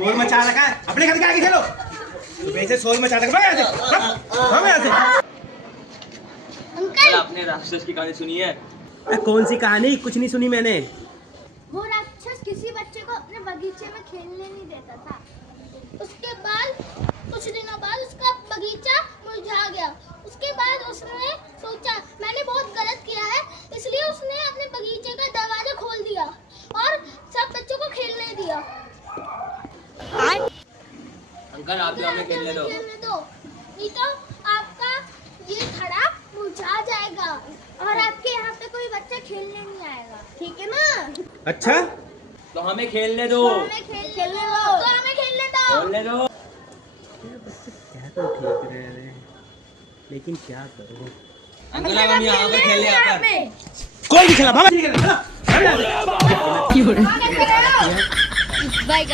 शोर मचा रखा है, अपने घर के आगे खेलो। तो वैसे शोर मचा रखा है, हम यहाँ से। अंकल आपने राक्षस की कहानी सुनी है? कौन सी कहानी? कुछ नहीं सुनी मैंने। वो राक्षस किसी बच्चे को अपने बगीचे में खेलने नहीं देता था। उसके बाद कुछ दिनों बाद उसका बगीचा मुरझा गया। उसके बाद उसने सोचा मैंने बहुत गलत किया है, इसलिए उसने अपने बगीचे का दरवाजा खोल दिया और सब बच्चों को खेलने दिया। अंकल आप भी हमें खेलने दो। नहीं तो आपका ये खड़ा मुरझा जाएगा और आपके यहाँ पे कोई बच्चा खेलने नहीं आएगा, ठीक है ना? अच्छा, तो हमें खेलने दो। हमें खेलने दो। खेलने दो। क्या तो ठीक रहे, लेकिन क्या करूँ? अंकल अब हम यहाँ पे खेलने आकर कोई नहीं खेला, भागा। बाय